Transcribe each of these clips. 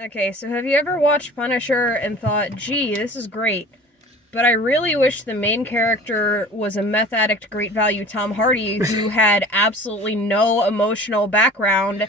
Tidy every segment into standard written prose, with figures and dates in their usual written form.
Okay, so have you ever watched Punisher and thought, gee, this is great, but I really wish the main character was a meth addict, great value Tom Hardy who had absolutely no emotional background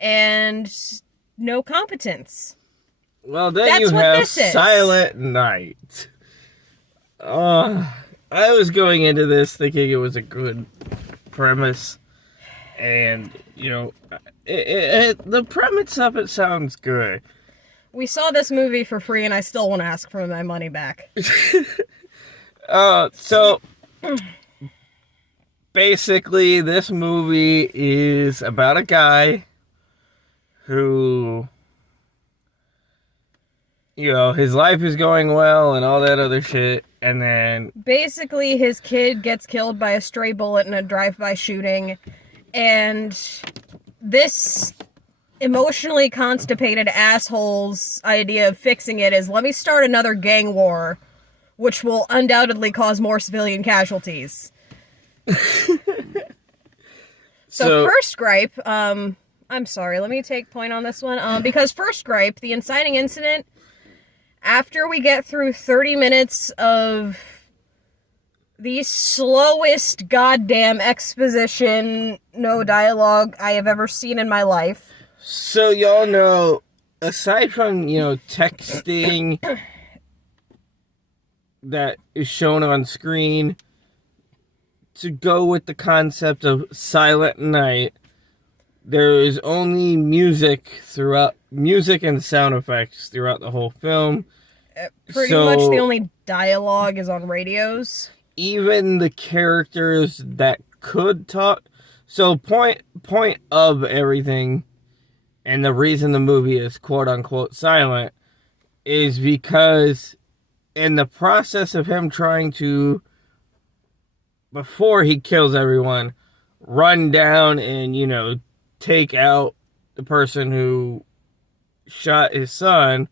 and no competence? Well, then That's you what have this is. Silent Night. I was going into this thinking it was a good premise, and the premise of it sounds good. We saw this movie for free, and I still want to ask for my money back. So basically, this movie is about a guy who, his life is going well and all that other shit, and then Basically, his kid gets killed by a stray bullet in a drive-by shooting, and this emotionally constipated asshole's idea of fixing it is, let me start another gang war, which will undoubtedly cause more civilian casualties. So first gripe, I'm sorry, let me take point on this one, because first gripe, the inciting incident, after we get through 30 minutes of the slowest goddamn exposition, no dialogue I have ever seen in my life. So y'all know, aside from, texting that is shown on screen, to go with the concept of Silent Night, there is only music and sound effects throughout the whole film. Pretty much the only dialogue is on radios. Even the characters that could talk. So point of everything, and the reason the movie is quote unquote silent, is because in the process of him trying to, before he kills everyone, run down and, take out the person who shot his son,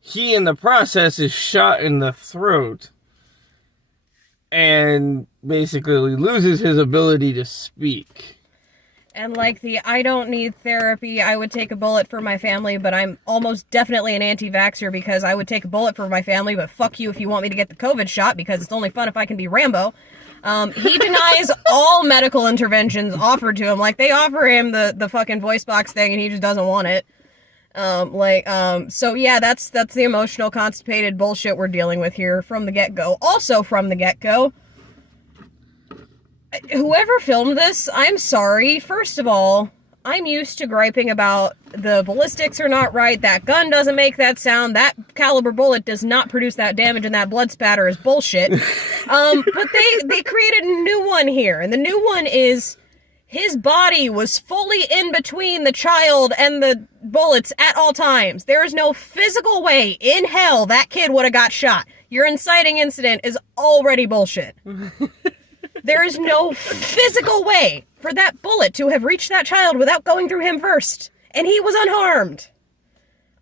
he in the process is shot in the throat and basically loses his ability to speak. And like I don't need therapy, I would take a bullet for my family, but I'm almost definitely an anti-vaxxer because I would take a bullet for my family, but fuck you if you want me to get the COVID shot because it's only fun if I can be Rambo. He denies all medical interventions offered to him. Like, they offer him the fucking voice box thing and he just doesn't want it. So yeah, that's the emotional constipated bullshit we're dealing with here from the get-go. Also from the get-go, whoever filmed this, I'm sorry. First of all, I'm used to griping about the ballistics are not right, that gun doesn't make that sound, that caliber bullet does not produce that damage, and that blood spatter is bullshit. But they created a new one here, and the new one is his body was fully in between the child and the bullets at all times. There is no physical way in hell that kid would have got shot. Your inciting incident is already bullshit. There is no physical way for that bullet to have reached that child without going through him first. And he was unharmed.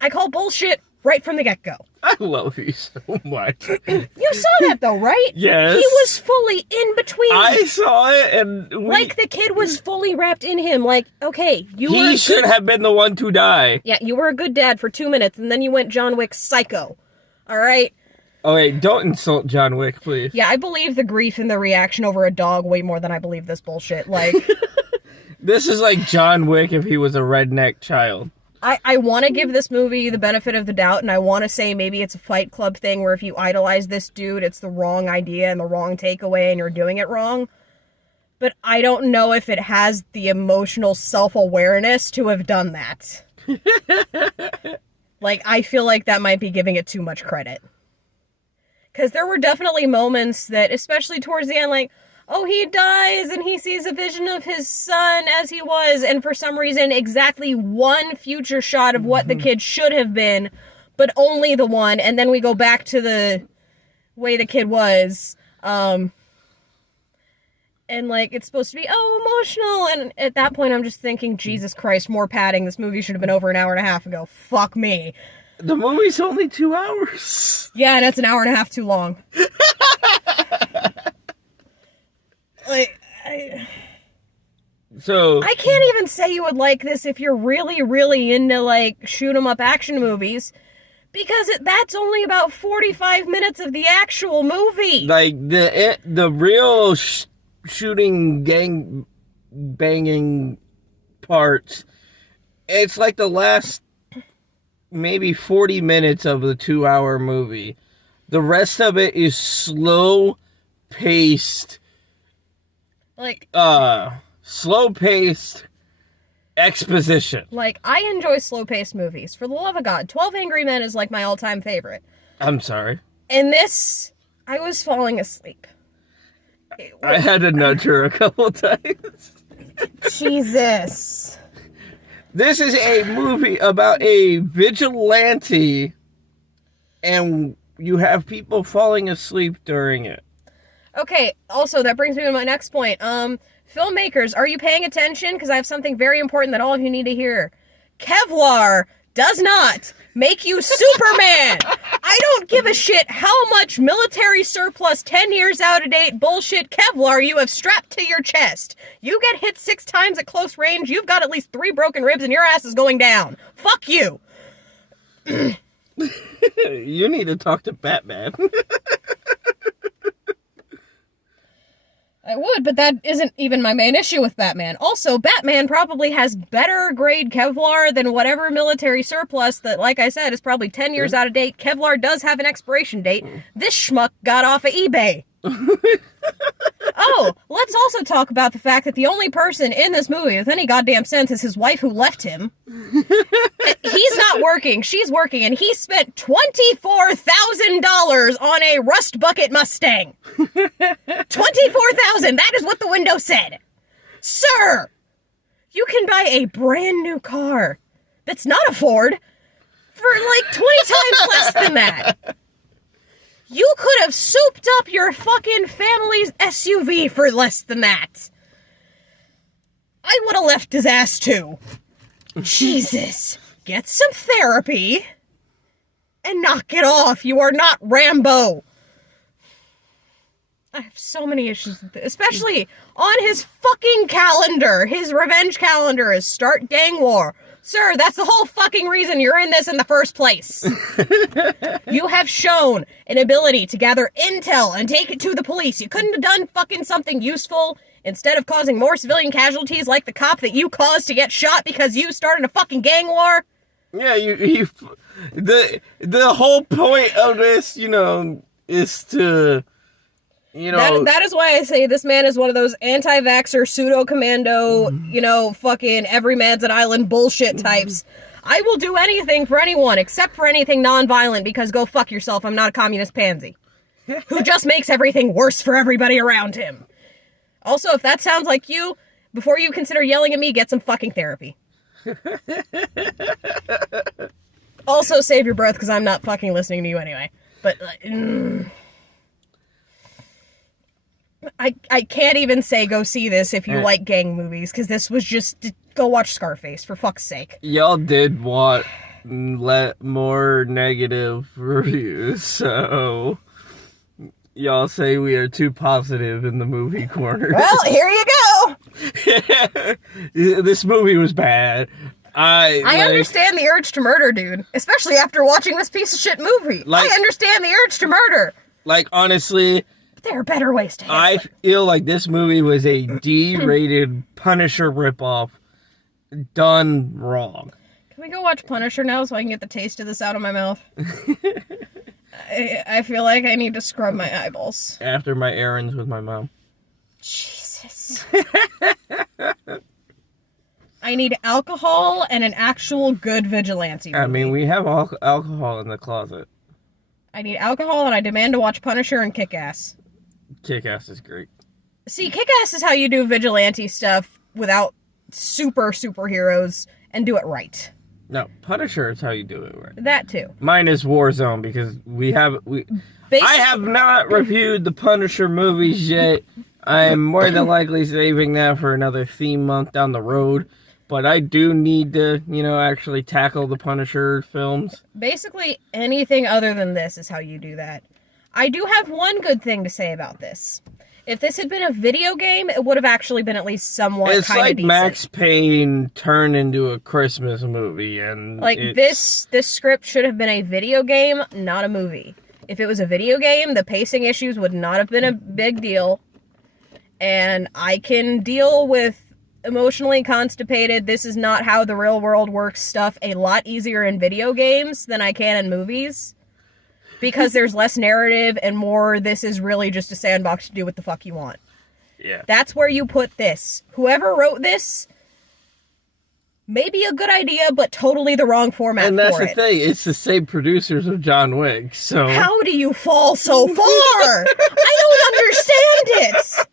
I call bullshit right from the get-go. I love you so much. You saw that though, right? Yes. He was fully in between. I saw it, and like the kid was fully wrapped in him. Like, okay, he should have been the one to die. Yeah, you were a good dad for 2 minutes, and then you went John Wick psycho. All right? Okay, don't insult John Wick, please. Yeah, I believe the grief and the reaction over a dog way more than I believe this bullshit. Like, this is like John Wick if he was a redneck child. I want to give this movie the benefit of the doubt, and I want to say maybe it's a Fight Club thing where if you idolize this dude, it's the wrong idea and the wrong takeaway and you're doing it wrong. But I don't know if it has the emotional self-awareness to have done that. Like, I feel like that might be giving it too much credit. Because there were definitely moments that, especially towards the end, like, oh, he dies and he sees a vision of his son as he was, and for some reason exactly one future shot of what the kid should have been, but only the one, and then we go back to the way the kid was, and like, it's supposed to be, emotional, and at that point I'm just thinking, Jesus Christ, more padding, this movie should have been over an hour and a half ago, fuck me. The movie's only 2 hours. Yeah, and it's an hour and a half too long. So I can't even say you would like this if you're really, really into, like, shoot-'em-up action movies, because that's only about 45 minutes of the actual movie. like the real shooting gang banging parts, it's like the last maybe 40 minutes of the 2-hour movie. The rest of it is slow paced, Like, slow paced exposition. Like, I enjoy slow-paced movies. For the love of God, 12 Angry Men is, like, my all-time favorite. I'm sorry. In this, I was falling asleep. I had to nudge her a couple times. Jesus. This is a movie about a vigilante, and you have people falling asleep during it. Okay, also, that brings me to my next point. Filmmakers, are you paying attention? Because I have something very important that all of you need to hear. Kevlar does not make you Superman. I don't give a shit how much military surplus 10 years out of date bullshit Kevlar you have strapped to your chest. You get hit 6 times at close range, you've got at least 3 broken ribs and your ass is going down. Fuck you. You need to talk to Batman. I would, but that isn't even my main issue with Batman. Also, Batman probably has better grade Kevlar than whatever military surplus that, like I said, is probably 10 years out of date. Kevlar does have an expiration date. This schmuck got off of eBay. Oh, let's also talk about the fact that the only person in this movie with any goddamn sense is his wife who left him. He's not working, she's working, and he spent $24,000 on a rust bucket Mustang. $24,000, that is what the window said. Sir, you can buy a brand new car that's not a Ford for like 20 times less than that. You could have souped up your fucking family's SUV for less than that. I would have left his ass too. Jesus. Get some therapy and knock it off. You are not Rambo. I have so many issues with this, especially on his fucking calendar. His revenge calendar is start gang war. Sir, that's the whole fucking reason you're in this in the first place. You have shown an ability to gather intel and take it to the police. You couldn't have done fucking something useful instead of causing more civilian casualties like the cop that you caused to get shot because you started a fucking gang war? Yeah, the whole point of this, is to, That is why I say this man is one of those anti-vaxxer, pseudo-commando, fucking every man's an island bullshit types. I will do anything for anyone except for anything non-violent because go fuck yourself, I'm not a communist pansy. Who just makes everything worse for everybody around him. Also, if that sounds like you, before you consider yelling at me, get some fucking therapy. Also, save your breath because I'm not fucking listening to you anyway. But, I can't even say go see this if you like gang movies, because this was just, go watch Scarface, for fuck's sake. Y'all did want more negative reviews, so y'all say we are too positive in the movie corner. Well, here you go! This movie was bad. I understand the urge to murder, dude. Especially after watching this piece of shit movie. I understand the urge to murder. Like, honestly, there are better ways to handle I it. feel like this movie was a D-rated Punisher ripoff done wrong. Can we go watch Punisher now so I can get the taste of this out of my mouth? I feel like I need to scrub my eyeballs. After my errands with my mom. Jesus. I need alcohol and an actual good vigilante movie. I mean, we have alcohol in the closet. I need alcohol and I demand to watch Punisher and Kick-Ass. Kick-Ass is great. See, Kick-Ass is how you do vigilante stuff without superheroes and do it right. No, Punisher is how you do it right. That too. Mine is Warzone because I have not reviewed the Punisher movies yet. I'm more than likely saving that for another theme month down the road. But I do need to, actually tackle the Punisher films. Basically, anything other than this is how you do that. I do have one good thing to say about this. If this had been a video game, it would have actually been at least somewhat It's kind of like decent. Max Payne turned into a Christmas movie, and Like, this script should have been a video game, not a movie. If it was a video game, the pacing issues would not have been a big deal. And I can deal with emotionally constipated, this is not how the real world works stuff a lot easier in video games than I can in movies. Because there's less narrative and more, this is really just a sandbox to do what the fuck you want. Yeah. That's where you put this. Whoever wrote this, maybe a good idea, but totally the wrong format for it. And that's the thing, it's the same producers of John Wick, so... How do you fall so far? I don't understand it!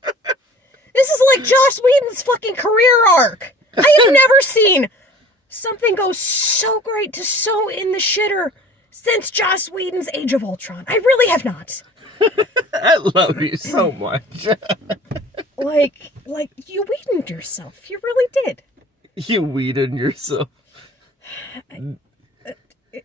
This is like Joss Whedon's fucking career arc. I have never seen something go so great to so in the shitter since Joss Whedon's Age of Ultron. I really have not. I love you so much. like, you Whedoned yourself. You really did. You Whedoned yourself.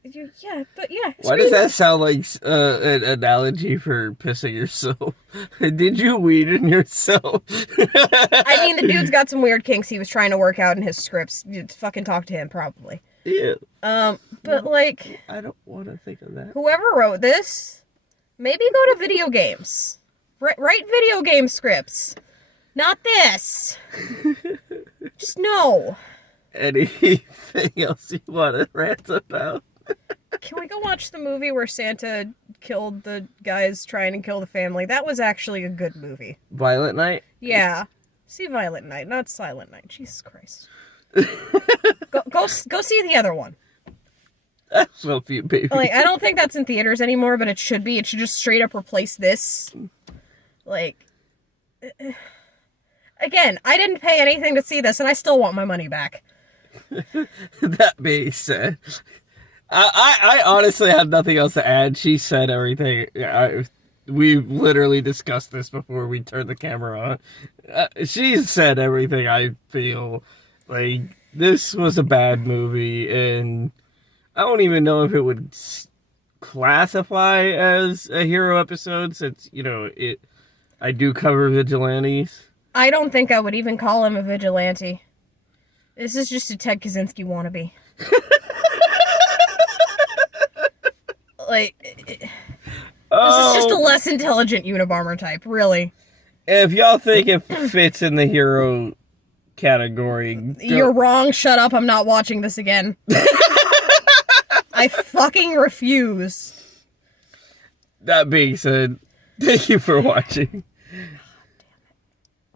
Yeah. Why does that sound like an analogy for pissing yourself? Did you Whedon yourself? I mean, the dude's got some weird kinks he was trying to work out in his scripts. You'd fucking talk to him, probably. Yeah. But like... I don't want to think of that. Whoever wrote this, maybe go to video games. Write video game scripts. Not this. Just no. Anything else you want to rant about? Can we go watch the movie where Santa killed the guys trying to kill the family? That was actually a good movie. Violent Night? Yeah. See Violent Night, not Silent Night. Jesus Christ. Go see the other one. I love you, baby. Like, I don't think that's in theaters anymore, but it should be. It should just straight up replace this. Like, again, I didn't pay anything to see this, and I still want my money back. That being said, I honestly have nothing else to add. She said everything. We literally discussed this before we turned the camera on. She said everything I feel. Like, this was a bad movie, and I don't even know if it would classify as a hero episode, since, I do cover vigilantes. I don't think I would even call him a vigilante. This is just a Ted Kaczynski wannabe. This is just a less intelligent Unabomber type, really. If y'all think it fits in the hero category... You're wrong, shut up, I'm not watching this again. I fucking refuse. That being said, thank you for watching.